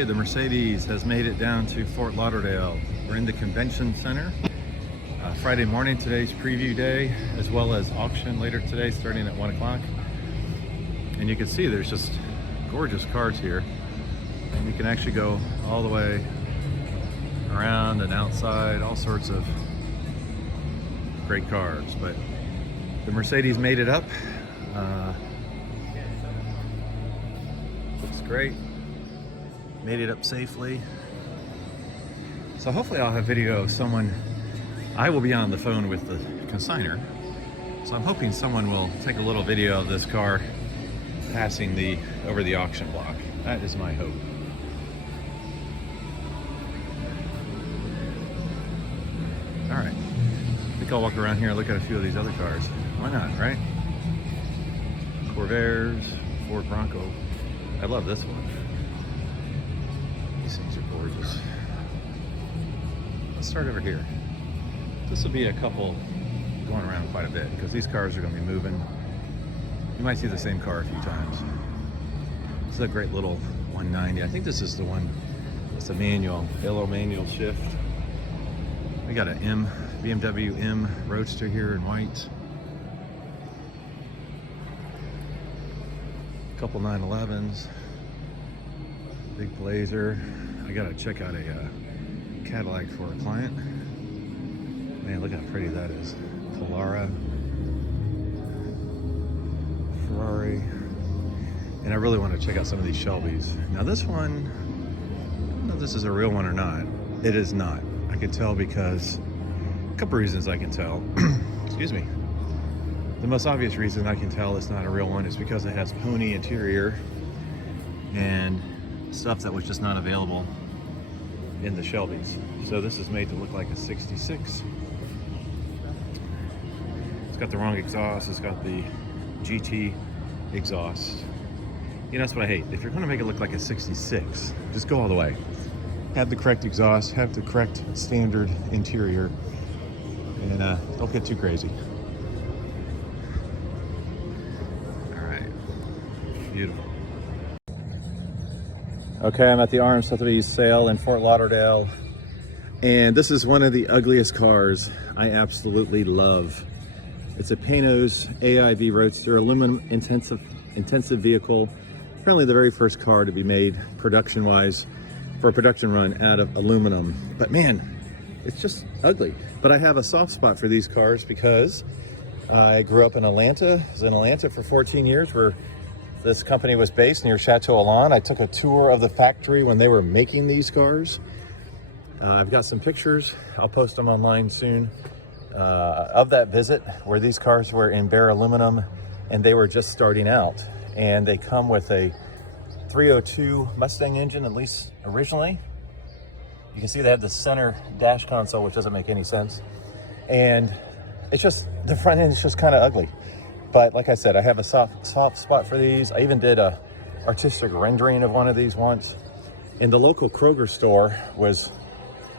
Okay, the Mercedes has made it down to Fort Lauderdale. We're in the convention center. Friday morning, today's preview day, as well as auction later today, starting at 1 o'clock. And you can see there's just gorgeous cars here. And you can actually go all the way around and outside, all sorts of great cars. But the Mercedes made it up. Looks great. Made it up safely. So hopefully I'll have video of someone. I will be on the phone with the consignor, so I'm hoping someone will take a little video of this car passing over the auction block. That is my hope. All right, I think I'll walk around here and look at a few of these other cars. Why not, right? Corvairs, Ford Bronco. I love this one. These things are gorgeous. Let's start over here. This will be a couple going around quite a bit because these cars are going to be moving. You might see the same car a few times. This is a great little 190. I think this is the one. It's a manual, yellow manual shift. We got an BMW M roadster here in white. A couple 911s. Big Blazer. I gotta check out a Cadillac for a client. Man, look how pretty that is. Polara, Ferrari. And I really want to check out some of these Chevys. Now this one, I don't know if this is a real one or not. It is not. I can tell because, a couple reasons I can tell. Excuse me. The most obvious reason I can tell it's not a real one is because it has pony interior and stuff that was just not available in the Chevys. So this is made to look like a 66. It's got the wrong exhaust. It's got the GT exhaust. You know, that's what I hate. If you're going to make it look like a 66, just go all the way. Have the correct exhaust, have the correct standard interior, and don't get too crazy. All right, beautiful. Okay, I'm at the Sotheby sale in Fort Lauderdale, and this is one of the ugliest cars I absolutely love. It's a Panos AIV roadster, aluminum intensive vehicle. Apparently the very first car to be made production-wise for a production run out of aluminum. But man, it's just ugly. But I have a soft spot for these cars because I grew up in Atlanta. I was in Atlanta for 14 years where this company was based near Chateau Alon. I took a tour of the factory when they were making these cars. I've got some pictures. I'll post them online soon of that visit where these cars were in bare aluminum and they were just starting out. And they come with a 302 Mustang engine, at least originally. You can see they have the center dash console, which doesn't make any sense. And it's just, the front end is just kind of ugly. But like I said, I have a soft spot for these. I even did a artistic rendering of one of these once. And the local Kroger store was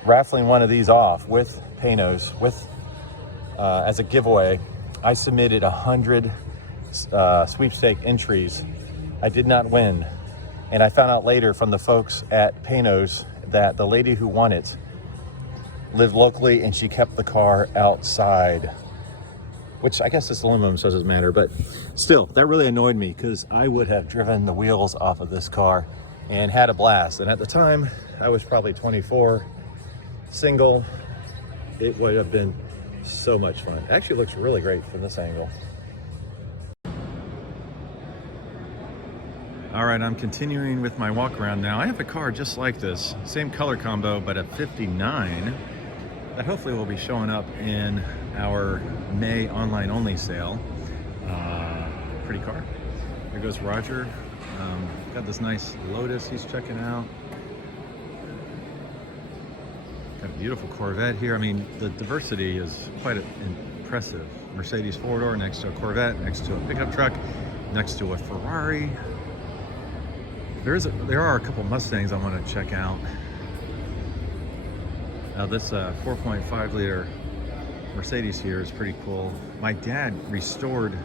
raffling one of these off with Panos, as a giveaway. I submitted 100 sweepstake entries. I did not win. And I found out later from the folks at Panos that the lady who won it lived locally and she kept the car outside, which I guess this aluminum so doesn't matter, but still, that really annoyed me because I would have driven the wheels off of this car and had a blast. And at the time, I was probably 24, single. It would have been so much fun. It actually looks really great from this angle. All right, I'm continuing with my walk around now. I have a car just like this, same color combo, but a 59 that hopefully will be showing up in our May online only sale. Pretty car. There goes Roger. Got this nice Lotus he's checking out. Got a beautiful Corvette here. I mean, the diversity is quite impressive. Mercedes four-door next to a Corvette, next to a pickup truck, next to a Ferrari. There are a couple Mustangs I want to check out. Now this 4.5 liter Mercedes here is pretty cool. My dad restored,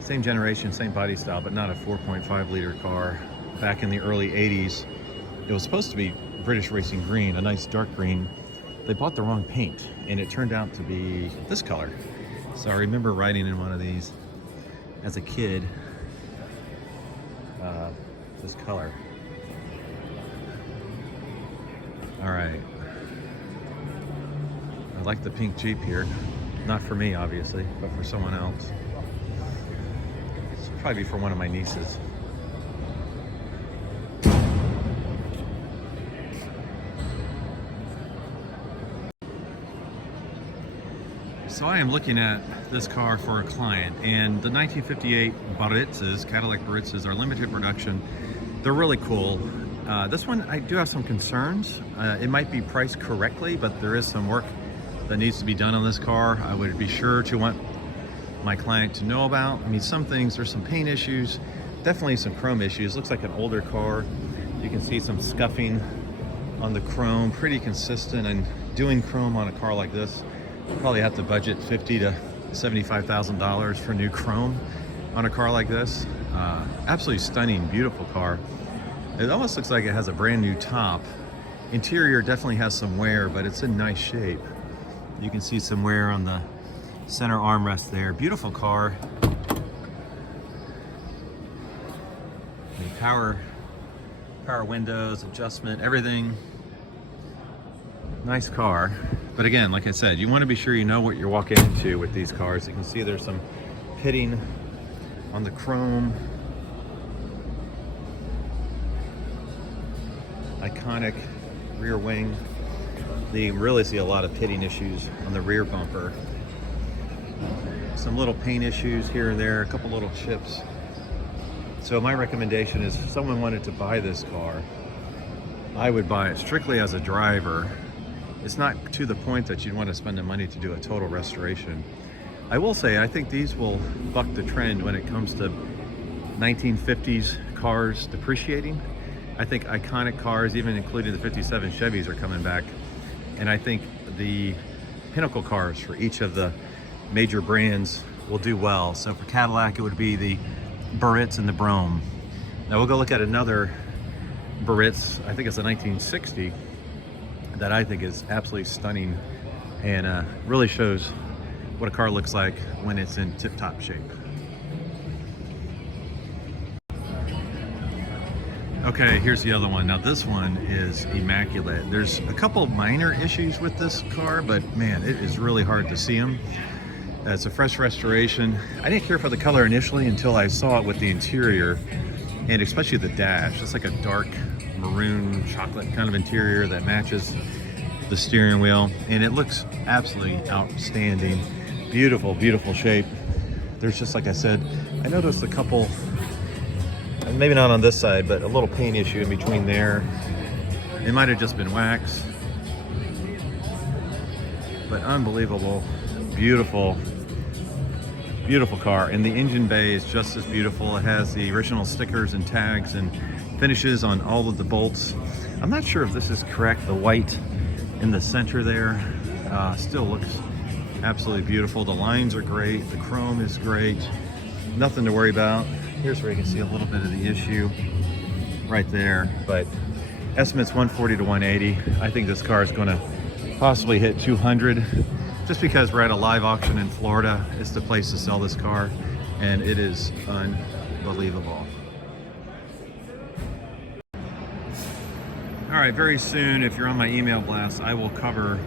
same generation, same body style, but not a 4.5 liter car back in the early 80s. it was supposed to be British Racing Green, a nice dark green. They bought the wrong paint, and it turned out to be this color. So I remember riding in one of these as a kid, this color. All right. I like the pink Jeep here. Not for me, obviously, but for someone else. It's probably for one of my nieces. So I am looking at this car for a client, and the 1958 Biarritzes, Cadillac Biarritzes, are limited production. They're really cool. This one, I do have some concerns. It might be priced correctly, but there is some work that needs to be done on this car. I would be sure to want my client to know about. I mean, some things, there's some paint issues, definitely some chrome issues. Looks like an older car. You can see some scuffing on the chrome, pretty consistent. And doing chrome on a car like this, you probably have to budget $50,000 to $75,000 for new chrome on a car like this. Absolutely stunning, beautiful car. It almost looks like it has a brand new top. Interior definitely has some wear, but it's in nice shape. You can see some wear on the center armrest there. Beautiful car. The power windows, adjustment, everything. Nice car. But again, like I said, you want to be sure you know what you're walking into with these cars. You can see there's some pitting on the chrome. Iconic rear wing. You can really see a lot of pitting issues on the rear bumper. Some little paint issues here and there, a couple little chips. So my recommendation is if someone wanted to buy this car, I would buy it strictly as a driver. It's not to the point that you'd want to spend the money to do a total restoration. I will say, I think these will buck the trend when it comes to 1950s cars depreciating. I think iconic cars, even including the 57 Chevys, are coming back. And I think the pinnacle cars for each of the major brands will do well. So for Cadillac, it would be the Biarritz and the Brougham. Now we'll go look at another Biarritz, I think it's a 1960, that I think is absolutely stunning and really shows what a car looks like when it's in tip-top shape. Okay, here's the other one. Now this one is immaculate. There's a couple minor issues with this car, but man, it is really hard to see them. It's a fresh restoration. I didn't care for the color initially until I saw it with the interior, and especially the dash. It's like a dark maroon chocolate kind of interior that matches the steering wheel, and it looks absolutely outstanding. Beautiful, beautiful shape. There's just, like I said, I noticed a couple, maybe not on this side, but a little paint issue in between there. It might have just been wax, but unbelievable, beautiful, beautiful car. And the engine bay is just as beautiful. It has the original stickers and tags and finishes on all of the bolts. I'm not sure if this is correct. The white in the center there still looks absolutely beautiful. The lines are great. The chrome is great. Nothing to worry about. Here's where you can see a little bit of the issue right there, but estimates 140 to 180. I think this car is going to possibly hit 200 just because we're at a live auction in Florida. It's the place to sell this car, and it is unbelievable. All right, very soon, if you're on my email blast, I will cover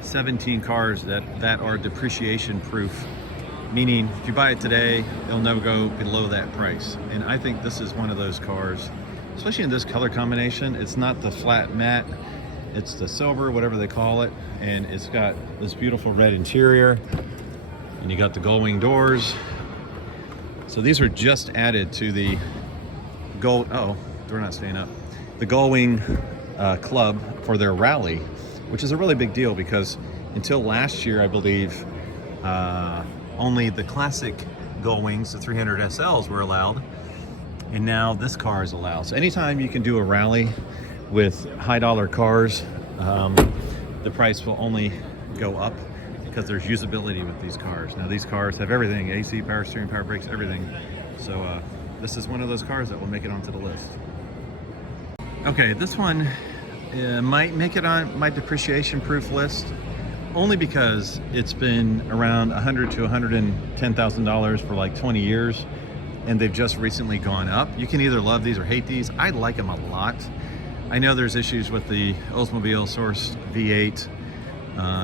17 cars that are depreciation proof, meaning if you buy it today, they'll never go below that price. And I think this is one of those cars, especially in this color combination. It's not the flat matte, it's the silver, whatever they call it, and it's got this beautiful red interior, and you got the gull wing doors. So these are just added to the gold, oh, they're not staying up, the gull wing club for their rally, which is a really big deal because until last year, I believe, only the classic gull wings, the 300 SLs, were allowed, and now this car is allowed. So anytime you can do a rally with high dollar cars, the price will only go up because there's usability with these cars. Now these cars have everything: AC, power steering, power brakes, everything. So this is one of those cars that will make it onto the list. Okay, this one might make it on my depreciation-proof list, only because it's been around $100,000 to $110,000 for like 20 years, and they've just recently gone up. You can either love these or hate these. I like them a lot. I know there's issues with the Oldsmobile sourced V8.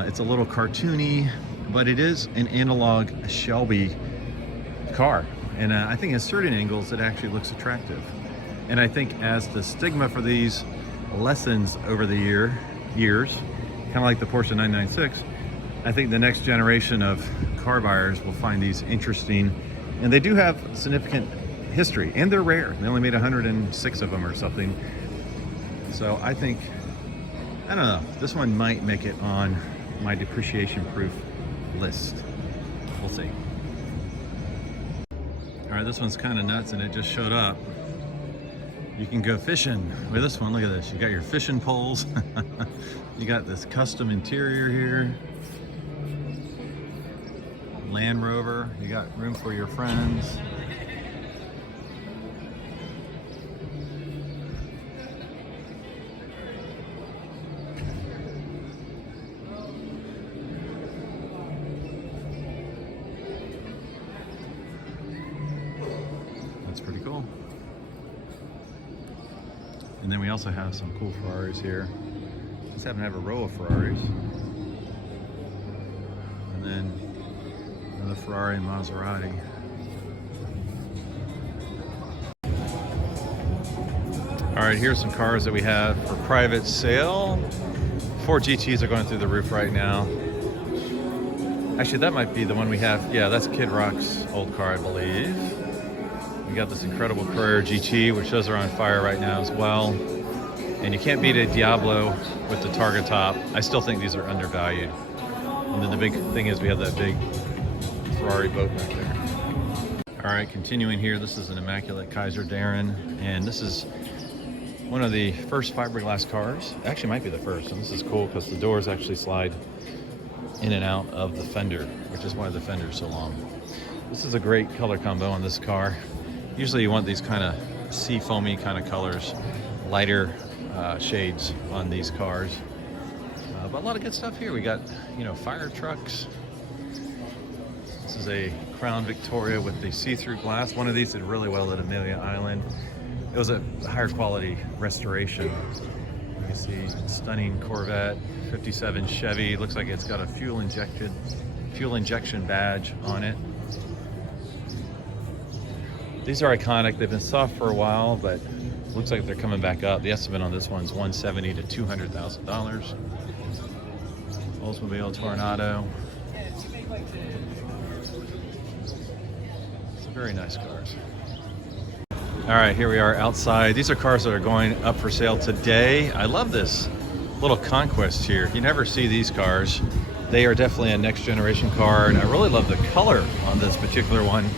It's a little cartoony, but it is an analog Shelby car. And I think at certain angles, it actually looks attractive. And I think as the stigma for these lessens over the years, kind of like the Porsche 996, I think the next generation of car buyers will find these interesting. And they do have significant history, and they're rare. They only made 106 of them or something. So I think, I don't know, this one might make it on my depreciation-proof list. We'll see. All right, this one's kind of nuts, and it just showed up. You can go fishing with this one. Look at this. You got your fishing poles. You got this custom interior here. Land Rover. You got room for your friends. That's pretty cool. And then we also have some cool Ferraris here. Just happen to have a row of Ferraris. And then another Ferrari and Maserati. All right, here's some cars that we have for private sale. 4 GTs are going through the roof right now. Actually, that might be the one we have. Yeah, that's Kid Rock's old car, I believe. We got this incredible Corvair GT, which those are on fire right now as well. And you can't beat a Diablo with the Targa top. I still think these are undervalued. And then the big thing is we have that big Ferrari boat back there. All right, continuing here, this is an immaculate Kaiser Darrin, and this is one of the first fiberglass cars. Actually, might be the first, and this is cool because the doors actually slide in and out of the fender, which is why the fender's so long. This is a great color combo on this car. Usually you want these kind of sea foamy kind of colors, lighter shades on these cars. But a lot of good stuff here. We got, you know, fire trucks. This is a Crown Victoria with the see-through glass. One of these did really well at Amelia Island. It was a higher quality restoration. You can see stunning Corvette, 57 Chevy. Looks like it's got a fuel injection badge on it. These are iconic. They've been soft for a while, but looks like they're coming back up. The estimate on this one's $170,000 to $200,000. Oldsmobile Tornado. Some very nice cars. All right, here we are outside. These are cars that are going up for sale today. I love this little Conquest here. You never see these cars. They are definitely a next generation car, and I really love the color on this particular one.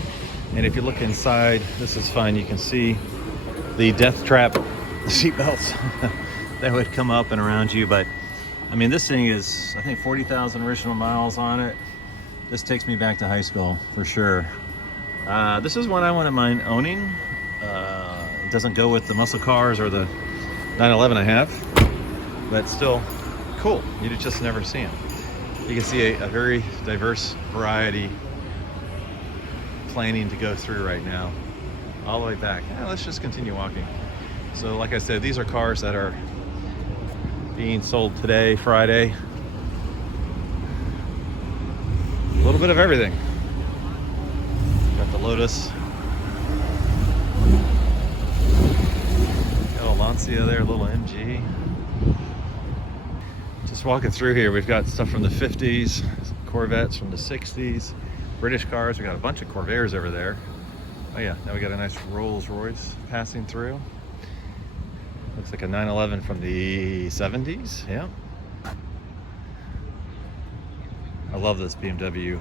And if you look inside, this is fun. You can see the death trap seat belts that would come up and around you. But I mean, this thing is, I think, 40,000 original miles on it. This takes me back to high school for sure. This is one I wouldn't mind owning. It doesn't go with the muscle cars or the 911 I have, but still cool. You just never see them. You can see a very diverse variety planning to go through right now, all the way back. Yeah, let's just continue walking. So like I said, these are cars that are being sold today, Friday. A little bit of everything. Got the Lotus. Got a Lancia there, a little MG. Just walking through here, we've got stuff from the 50s, Corvettes from the 60s, British cars. We got a bunch of Corvairs over there. Oh yeah, now we got a nice Rolls Royce passing through. Looks like a 911 from the 70s, yeah. I love this BMW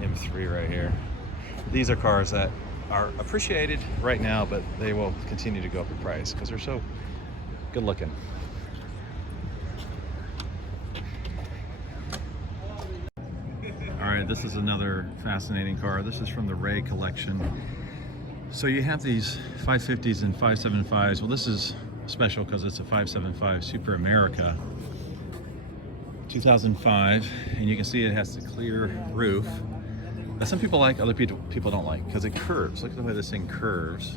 M3 right here. These are cars that are appreciated right now, but they will continue to go up in price because they're so good looking. All right, this is another fascinating car. This is from the Rey Collection. So you have these 550s and 575s. Well, this is special because it's a 575 Super America 2005, and you can see it has the clear roof. Now, some people like, other people don't like, because it curves. Look at the way this thing curves.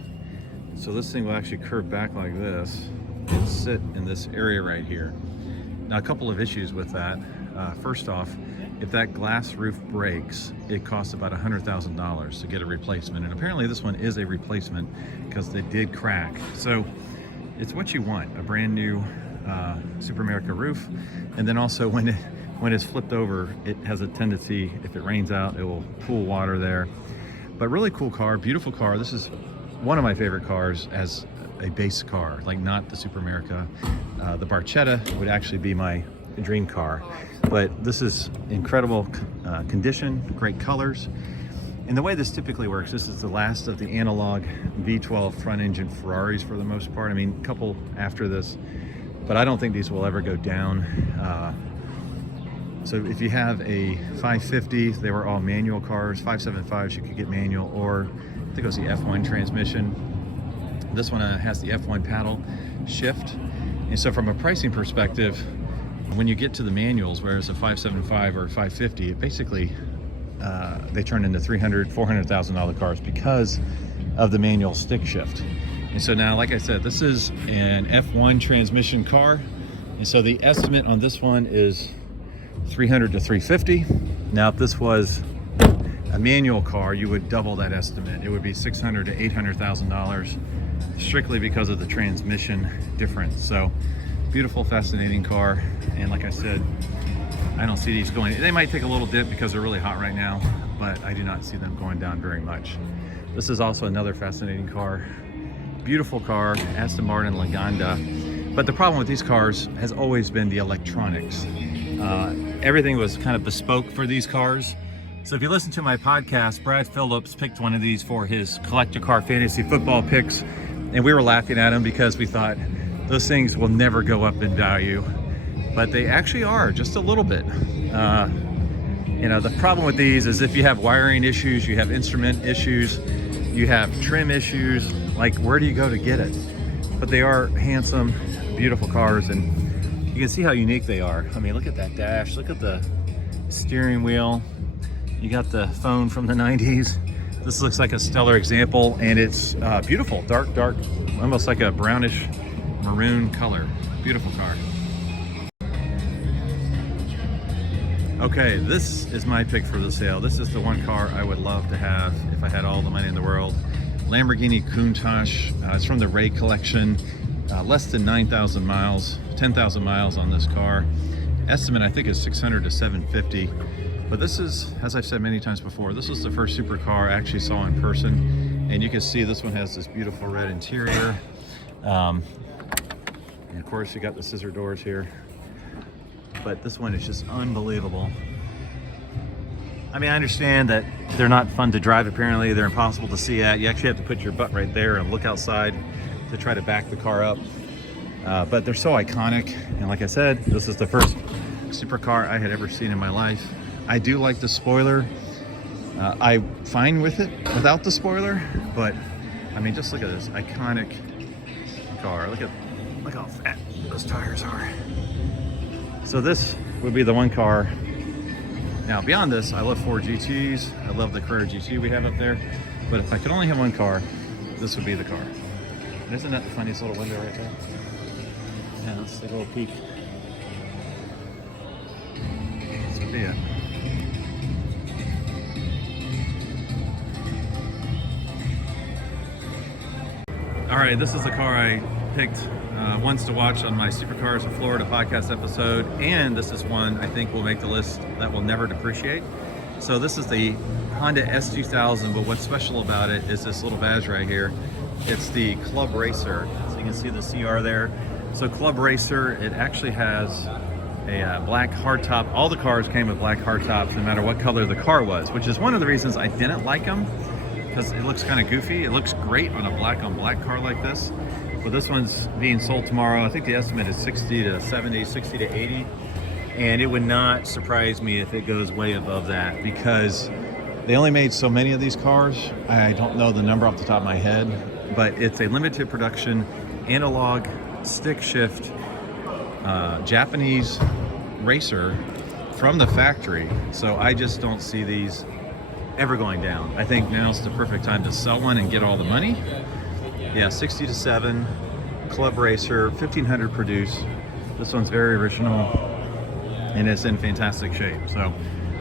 So this thing will actually curve back like this and sit in this area right here. Now, a couple of issues with that. First off, if that glass roof breaks, it costs about $100,000 to get a replacement. And apparently this one is a replacement because they did crack. So it's what you want, a brand new Super America roof. And then also when it's flipped over, it has a tendency, if it rains out, it will pool water there. But really cool car, beautiful car. This is one of my favorite cars as a base car, like not the Super America. The Barchetta would actually be my dream car, but this is incredible condition, great colors. And the way this typically works, this is the last of the analog V12 front engine Ferraris for the most part. I mean, a couple after this, but I don't think these will ever go down. So if you have a 550, they were all manual cars. 575s, you could get manual, or I think it was the F1 transmission. This one has the F1 paddle shift. And so from a pricing perspective, when you get to the manuals, whereas a 575 or 550, it basically, they turn into $300,000, $400,000 cars because of the manual stick shift. And so now, like I said, this is an F1 transmission car. And so the estimate on this one is $300,000 to $350,000. Now, if this was a manual car, you would double that estimate. It would be $600,000 to $800,000, strictly because of the transmission difference. So beautiful, fascinating car. And like I said, I don't see these going, they might take a little dip because they're really hot right now, but I do not see them going down very much. This is also another fascinating car. Beautiful car, Aston Martin Lagonda. But the problem with these cars has always been the electronics. Everything was kind of bespoke for these cars. So if you listen to my podcast, Brad Phillips picked one of these for his collector car fantasy football picks, and we were laughing at him because we thought those things will never go up in value, but they actually are, just a little bit. You know, the problem with these is if you have wiring issues, you have instrument issues, you have trim issues, like where do you go to get it? But they are handsome, beautiful cars, and you can see how unique they are. I mean, look at that dash, look at the steering wheel. You got the phone from the 90s. This looks like a stellar example, and it's beautiful, dark, almost like a brownish maroon color. Beautiful car. Okay, this is my pick for the sale. This is the one car I would love to have if I had all the money in the world. Lamborghini Countach. It's from the Rey Collection. Less than 9,000 miles, 10,000 miles on this car. Estimate, I think, is $600,000 to $750,000. But this is, as I've said many times before, this was the first supercar I actually saw in person. And you can see this one has this beautiful red interior. And of course, you got the scissor doors here. But this one is just unbelievable. I mean, I understand that they're not fun to drive, apparently. They're impossible to see at. You actually have to put your butt right there and look outside to try to back the car up. But they're so iconic. And like I said, this is the first supercar I had ever seen in my life. I do like the spoiler. I'm fine with it without the spoiler, but I mean, just look at this iconic car. Look how fat those tires are. So this would be the one car. Now beyond this, I love Ford GTs. I love the Carrera GT we have up there. But if I could only have one car, this would be the car. And isn't that the funniest little window right there? Yeah, let's take a little peek. This would be it. All right, this is the car I picked once to watch on my Supercars of Florida podcast episode, and this is one I think will make the list that will never depreciate. So this is the Honda S2000, but what's special about it is this little badge right here. It's the Club Racer. So you can see the CR there. So Club Racer, it actually has a black hardtop. All the cars came with black hardtops, no matter what color the car was, which is one of the reasons I didn't like them, because it looks kind of goofy. It looks great on a black on black car like this. But this one's being sold tomorrow. I think the estimate is 60 to 70, 60 to 80. And it would not surprise me if it goes way above that, because they only made so many of these cars. I don't know the number off the top of my head, but it's a limited production analog stick shift Japanese racer from the factory. So I just don't see these ever going down. I think now's the perfect time to sell one and get all the money. Yeah, 60 to 7 club racer, 1500 produced. This one's very original and it's in fantastic shape. So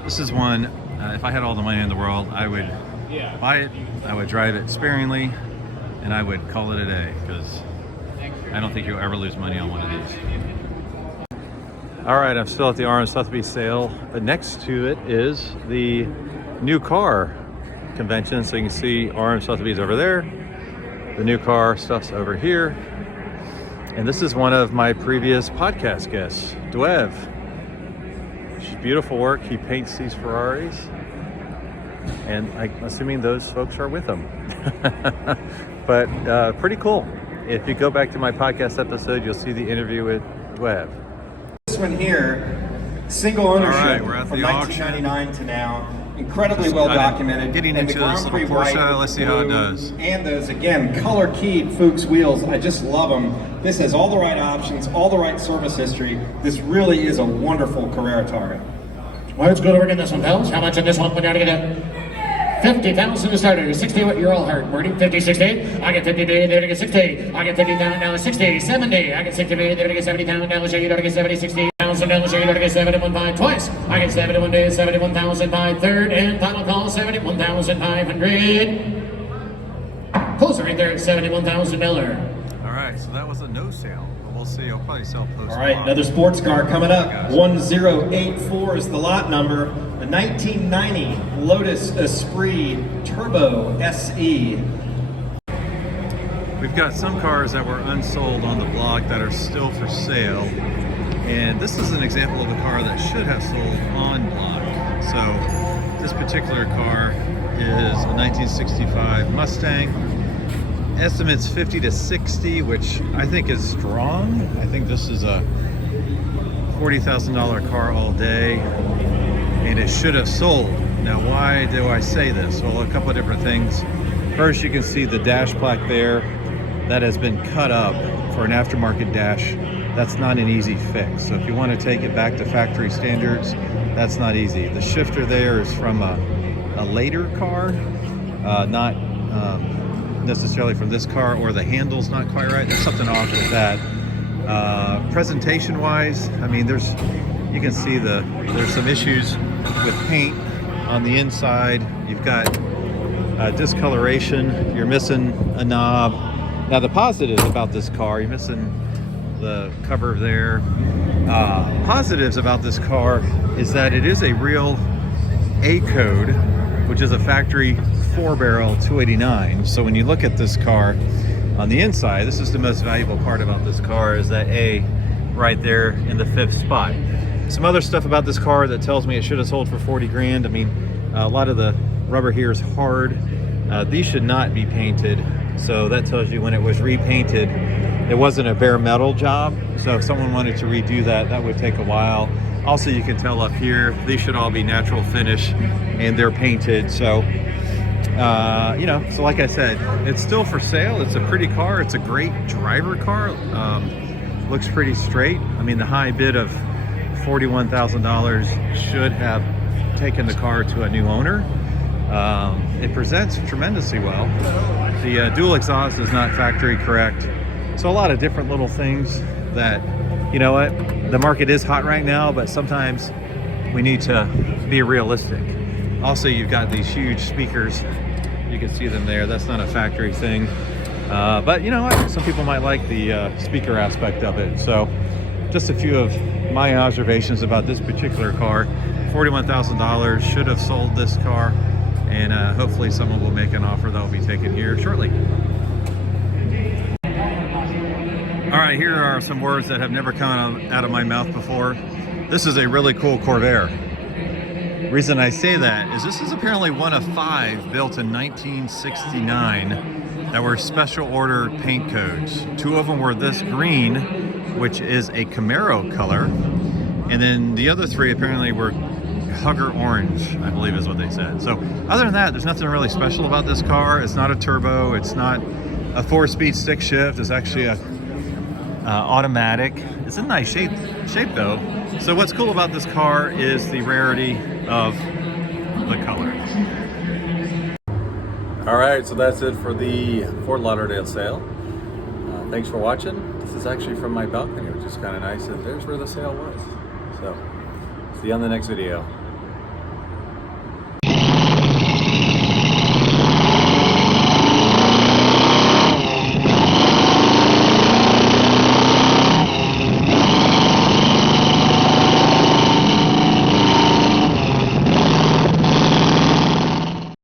this is one, if I had all the money in the world, I would buy it, I would drive it sparingly, and I would call it a day, because I don't think you'll ever lose money on one of these. All right, I'm still at the Orange Sotheby sale, but next to it is the new car convention. So you can see Orange Sotheby's over there, the new car stuff's over here, and this is one of my previous podcast guests, Dwev. She's beautiful work. He paints these Ferraris, and I'm assuming those folks are with him. But pretty cool. If you go back to my podcast episode, you'll see the interview with Dwev. This one here, single ownership, all right, we're at from the 1999 auction to now. Incredibly well documented. Getting into this little Porsche, let's see how it does. And those, again, color keyed Fuchs wheels. I just love them. This has all the right options, all the right service history. This really is a wonderful Carrera target. Well, let's go to work in this one, fellas. How much in this one? We're down to get it. 50,000 to start. 60, what you're all hard. Morning, 50, 60. I get 50, they're gonna get 60. I get 50 down now, 60, 70. I get 60, they're gonna get 70 down now, show you don't get 70, 60. $1,000, show you don't get 71 by twice. I get 71 days, 71,000 by third, and final call, 71,500. Closer right there at $71,000. All right, so that was a no sale. We'll see. I'll probably sell post. All right, another sports car coming up. 1084 is the lot number. The 1990 Lotus Esprit Turbo SE. We've got some cars that were unsold on the blog that are still for sale. And this is an example of a car that should have sold on blog. So this particular car is a 1965 Mustang. Estimates 50 to 60, which I think is strong. I think this is a $40,000 car all day, and it should have sold. Now, why do I say this? Well, a couple of different things. First, you can see the dash plaque there that has been cut up for an aftermarket dash. That's not an easy fix. So if you want to take it back to factory standards, that's not easy. The shifter there is from a later car, not necessarily from this car, or the handle's not quite right. There's something off with that. Presentation wise, I mean, you can see there's some issues with paint on the inside. You've got discoloration, you're missing a knob. Now the positives about this car, you're missing the cover there. Positives about this car is that it is a real A code, which is a factory 4-barrel 289. So when you look at this car on the inside, this is the most valuable part about this car, is that A right there in the 5th spot. Some other stuff about this car that tells me it should have sold for 40 grand. I mean, a lot of the rubber here is hard. These should not be painted. So that tells you when it was repainted, it wasn't a bare metal job. So if someone wanted to redo that, that would take a while. Also, you can tell up here, these should all be natural finish and they're painted. So, you know, so like I said, it's still for sale. It's a pretty car. It's a great driver car. Looks pretty straight. I mean, the high bid of $41,000 should have taken the car to a new owner. It presents tremendously well. The dual exhaust is not factory correct. So a lot of different little things that, you know what, the market is hot right now, but sometimes we need to be realistic. Also, you've got these huge speakers. You can see them there. That's not a factory thing. But you know what? Some people might like the speaker aspect of it. So just a few of my observations about this particular car. $41,000, should have sold this car. And hopefully someone will make an offer that will be taken here shortly. All right, here are some words that have never come out of my mouth before. This is a really cool Corvair. The reason I say that is this is apparently one of 5 built in 1969 that were special order paint codes. 2 of them were this green, which is a Camaro color, and then the other 3 apparently were Hugger orange, I believe is what they said. So other than that, there's nothing really special about this car. It's not a turbo, it's not a 4-speed stick shift. It's actually a automatic. It's in nice shape though. So what's cool about this car is the rarity of the color. All right, so that's it for the Fort Lauderdale sale. Thanks for watching. This is actually from my balcony, which is kind of nice, and there's where the sale was. So see you on the next video.